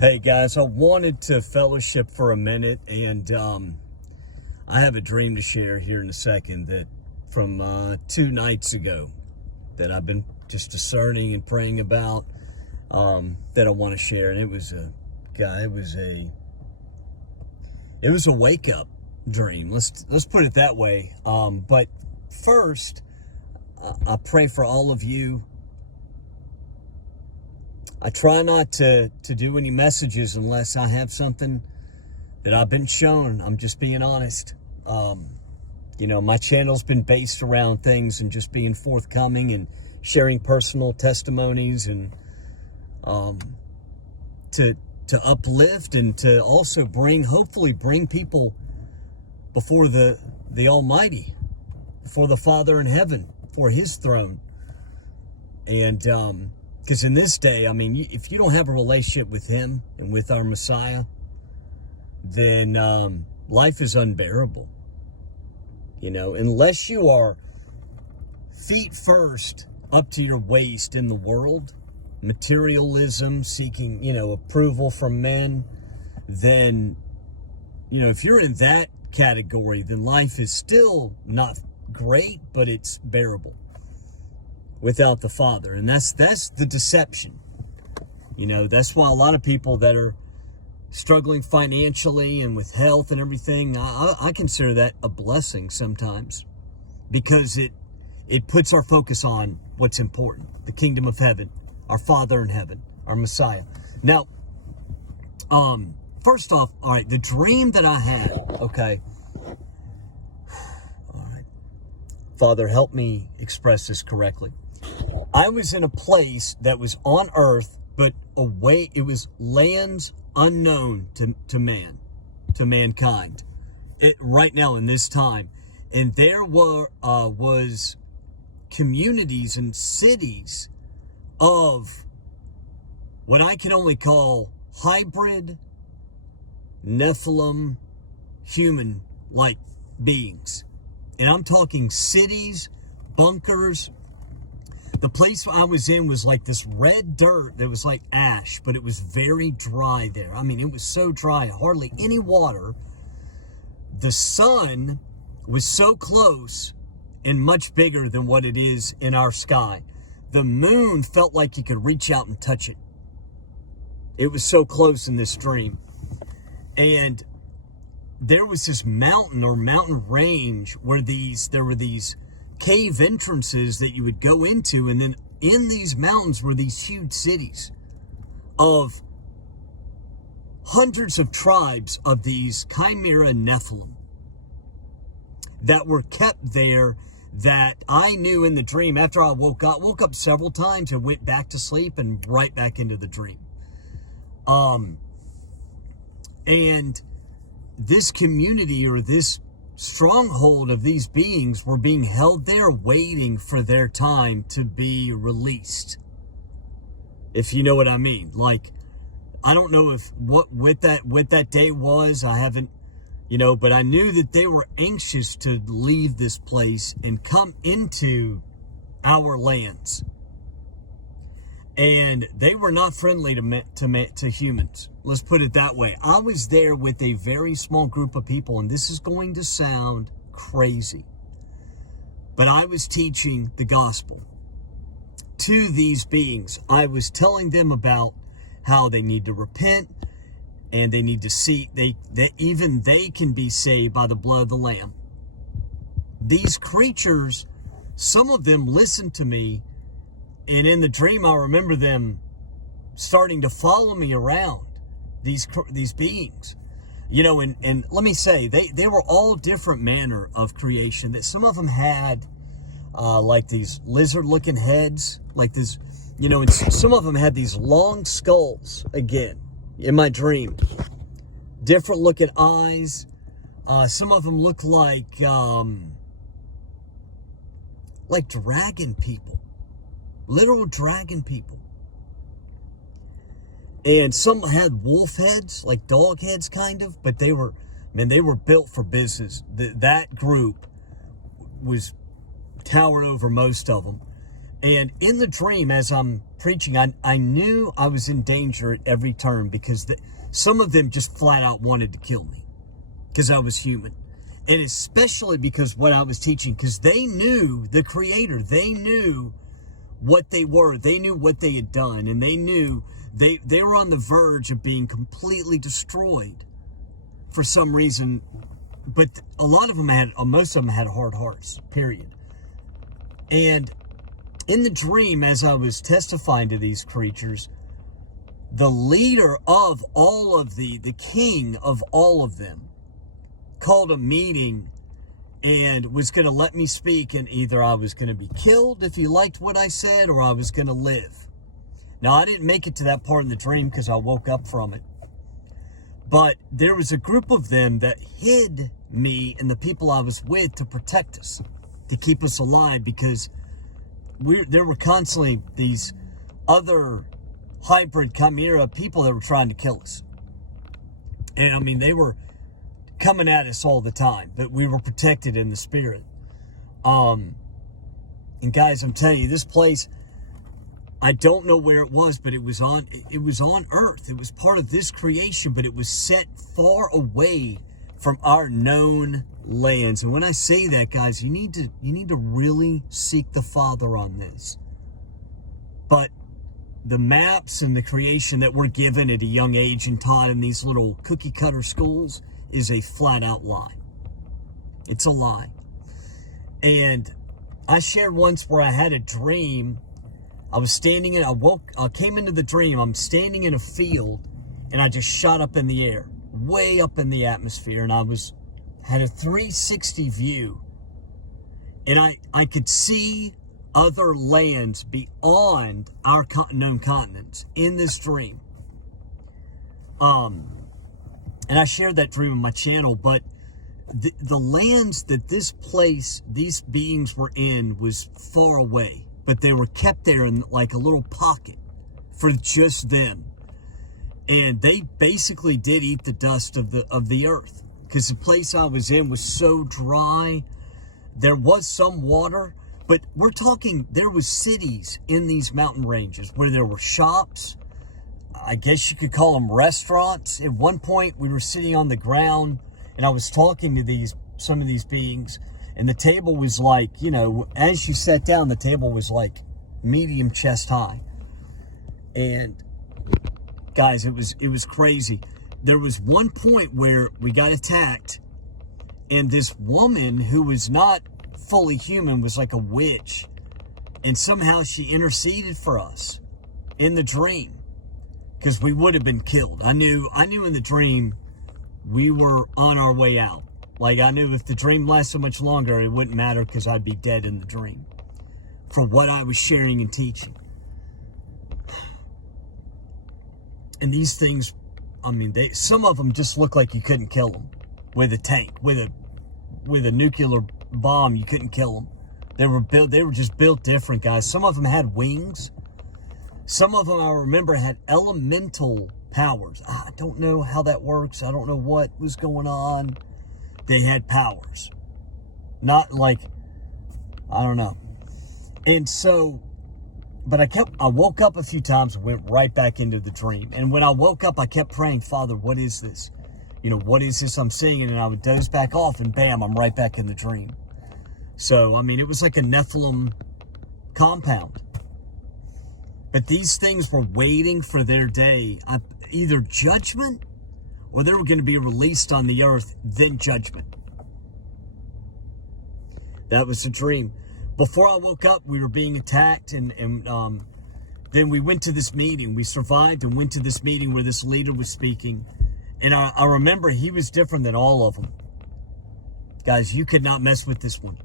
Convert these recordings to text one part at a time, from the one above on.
Hey guys, I wanted to fellowship for a minute, and I have a dream to share here in a second that from 2 nights ago that I've been just discerning and praying about, that I want to share. And it was a wake up dream. Let's put it that way. But first, I pray for all of you. I try not to do any messages unless I have something that I've been shown. I'm just being honest. My channel's been based around things and just being forthcoming and sharing personal testimonies and to uplift and to also hopefully bring people before the Almighty, before the Father in heaven, before His throne. And because in this day, if you don't have a relationship with Him and with our Messiah, then life is unbearable. Unless you are feet first up to your waist in the world, materialism, seeking, approval from men, then, if you're in that category, then life is still not great, but it's bearable without the Father. And that's the deception. That's why a lot of people that are struggling financially and with health and everything, I consider that a blessing sometimes, because it puts our focus on what's important: the kingdom of heaven, our Father in heaven, our Messiah. Now, first off, all right, the dream that I had, okay. All right. Father, help me express this correctly. I was in a place that was on earth, but away, it was lands unknown to mankind, right now in this time. And there was communities and cities of what I can only call hybrid Nephilim human-like beings. And I'm talking cities, bunkers. The place I was in was like this red dirt that was like ash, but it was very dry there. It was so dry, hardly any water. The sun was so close and much bigger than what it is in our sky. The moon felt like you could reach out and touch it. It was so close in this dream. And there was this mountain or mountain range where there were these cave entrances that you would go into, and then in these mountains were these huge cities of hundreds of tribes of these chimera Nephilim that were kept there, that I knew in the dream. After I woke up several times and went back to sleep and right back into the dream. And this community, or this stronghold of these beings, were being held there waiting for their time to be released. If you know what I mean. Like, I don't know what that day was. I haven't, but I knew that they were anxious to leave this place and come into our lands. And they were not friendly to humans. Let's put it that way. I was there with a very small group of people, and this is going to sound crazy, but I was teaching the gospel to these beings. I was telling them about how they need to repent, and they need to see that even they can be saved by the blood of the Lamb. These creatures, some of them listened to me. And in the dream, I remember them starting to follow me around, these beings, and let me say, they were all different manner of creation. That some of them had like these lizard-looking heads, like this, and some of them had these long skulls. Again, in my dream, different looking eyes. Some of them look like dragon people. Literal dragon people. And some had wolf heads, like dog heads kind of, but they were built for business. That group was towered over most of them. And in the dream, as I'm preaching, I knew I was in danger at every turn because some of them just flat out wanted to kill me because I was human. And especially because what I was teaching, because they knew the Creator. They knew what they were. They knew what they had done. And they knew they were on the verge of being completely destroyed for some reason. But a lot of them most of them had hard hearts, period. And in the dream, as I was testifying to these creatures, the leader of all of the king of all of them, called a meeting and was going to let me speak, and either I was going to be killed if he liked what I said, or I was going to live. Now, I didn't make it to that part in the dream because I woke up from it. But there was a group of them that hid me and the people I was with to protect us, to keep us alive, because there were constantly these other hybrid chimera people that were trying to kill us. And I mean, they were coming at us all the time, but we were protected in the spirit. And guys, I'm telling you, this place, I don't know where it was, but it was on earth. It was part of this creation, but it was set far away from our known lands. And when I say that, guys, you need to really seek the Father on this. But the maps and the creation that we're given at a young age and taught in these little cookie cutter schools is a flat out lie. It's a lie. And I shared once where I had a dream. I came into the dream. I'm standing in a field and I just shot up in the air, way up in the atmosphere. And had a 360 view. And I could see other lands beyond our known continents in this dream. And I shared that dream on my channel, but the lands that these beings were in was far away, but they were kept there in like a little pocket for just them. And they basically did eat the dust of the earth, because the place I was in was so dry. There was some water, but we're talking, there was cities in these mountain ranges where there were shops. I guess you could call them restaurants. At one point, we were sitting on the ground, and I was talking to some of these beings, and the table was like, as you sat down, the table was like medium chest high. And guys, it was crazy. There was one point where we got attacked, and this woman who was not fully human, was like a witch, and somehow she interceded for us in the dream, because we would have been killed. I knew in the dream we were on our way out. Like, I knew if the dream lasted much longer, it wouldn't matter, because I'd be dead in the dream for what I was sharing and teaching. And these things, I mean, some of them just look like you couldn't kill them with a tank, with a nuclear bomb. You couldn't kill them. They were just built different, guys. Some of them had wings. Some of them, I remember, had elemental powers. I don't know how that works. I don't know what was going on. They had powers. Not like, I don't know. And so, but I woke up a few times and went right back into the dream. And when I woke up, I kept praying, Father, what is this? What is this I'm seeing? And I would doze back off, and bam, I'm right back in the dream. So, I mean, it was like a Nephilim compound. But these things were waiting for their day, either judgment, or they were going to be released on the earth, then judgment. That was the dream. Before I woke up, we were being attacked, and then we went to this meeting. We survived and went to this meeting where this leader was speaking. And I remember he was different than all of them. Guys, you could not mess with this one.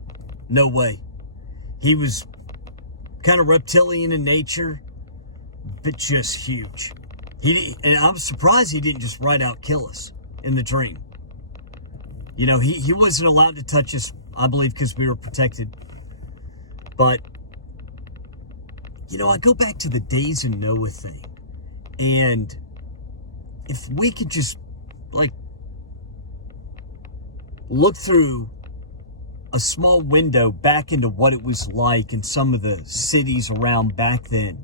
No way. He was kind of reptilian in nature, but just huge. And I'm surprised he didn't just right out kill us in the dream. He wasn't allowed to touch us, I believe, because we were protected. But, I go back to the days of Noah thing. And if we could just, look through a small window back into what it was like in some of the cities around back then.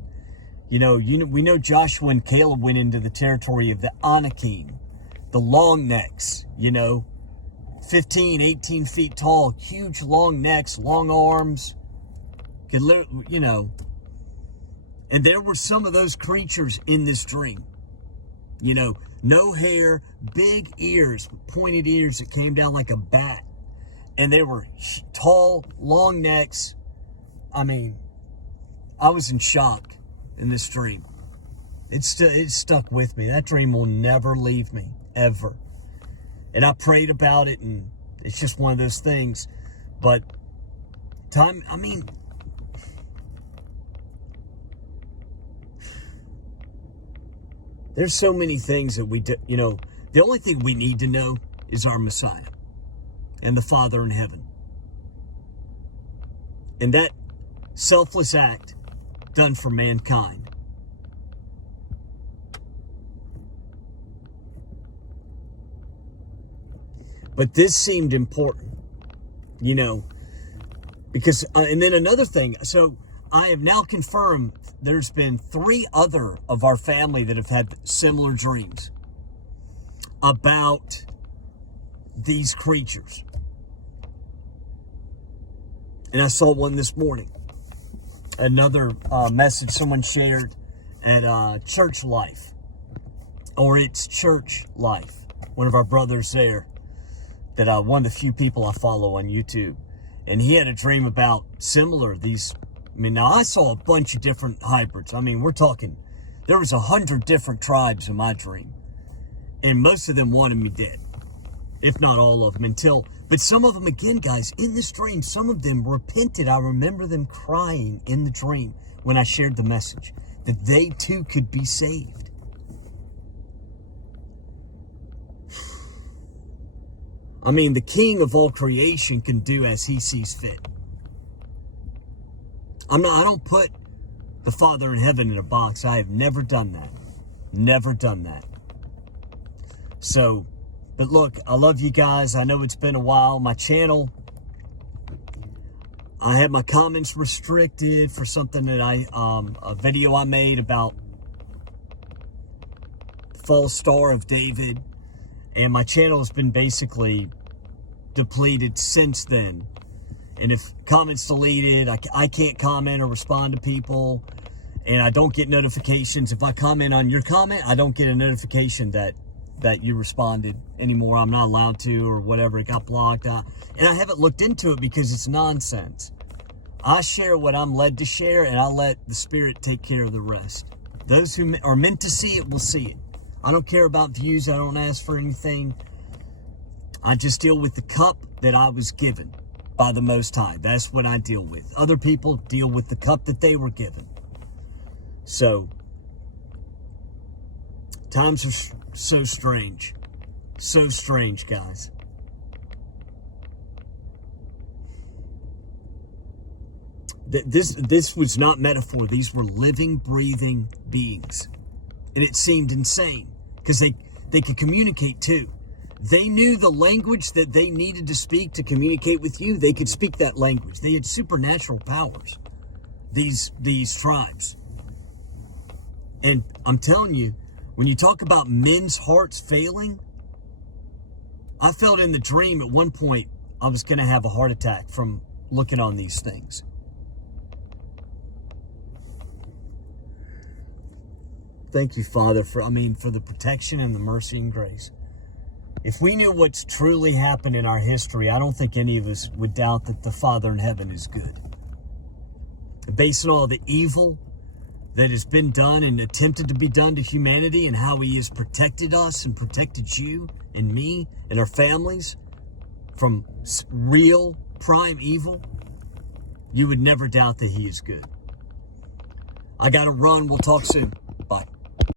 We know Joshua and Caleb went into the territory of the Anakim, the long necks, 15, 18 feet tall, huge long necks, long arms, and there were some of those creatures in this dream. No hair, big ears, pointed ears that came down like a bat. And they were tall, long necks. I mean, I was in shock in this dream. It stuck with me. That dream will never leave me, ever. And I prayed about it, and it's just one of those things. But there's so many things that we do. The only thing we need to know is our Messiah and the Father in heaven. And that selfless act done for mankind. But this seemed important, because, and then another thing, so I have now confirmed there's been 3 other of our family that have had similar dreams about these creatures. And I saw one this morning. Another message someone shared at Church Life, or It's Church Life. One of our brothers there, that one of the few people I follow on YouTube. And he had a dream about similar, now I saw a bunch of different hybrids. We're talking, there was 100 different tribes in my dream. And most of them wanted me dead. If not all of them, but some of them, again, guys, in this dream, some of them repented. I remember them crying in the dream when I shared the message, that they too could be saved. The King of all creation can do as he sees fit. I don't put the Father in heaven in a box. I have never done that. Never done that. So, but look, I love you guys. I know it's been a while. My channel, I had my comments restricted for something that a video I made about the false star of David. And my channel has been basically depleted since then. And if comments deleted, I can't comment or respond to people. And I don't get notifications. If I comment on your comment, I don't get a notification that you responded anymore. I'm not allowed to, or whatever. It got blocked. And I haven't looked into it because it's nonsense. I share what I'm led to share, and I let the Spirit take care of the rest. Those who are meant to see it will see it. I don't care about views. I don't ask for anything. I just deal with the cup that I was given by the Most High. That's what I deal with. Other people deal with the cup that they were given. So, times are so strange. So strange, guys. This was not metaphor. These were living, breathing beings. And it seemed insane because they could communicate too. They knew the language that they needed to speak to communicate with you. They could speak that language. They had supernatural powers, these tribes. And I'm telling you, when you talk about men's hearts failing, I felt in the dream at one point I was going to have a heart attack from looking on these things. Thank you, Father, for the protection and the mercy and grace. If we knew what's truly happened in our history, I don't think any of us would doubt that the Father in heaven is good. Based on all the evil that has been done and attempted to be done to humanity, and how he has protected us and protected you and me and our families from real prime evil, you would never doubt that he is good. I got to run. We'll talk soon.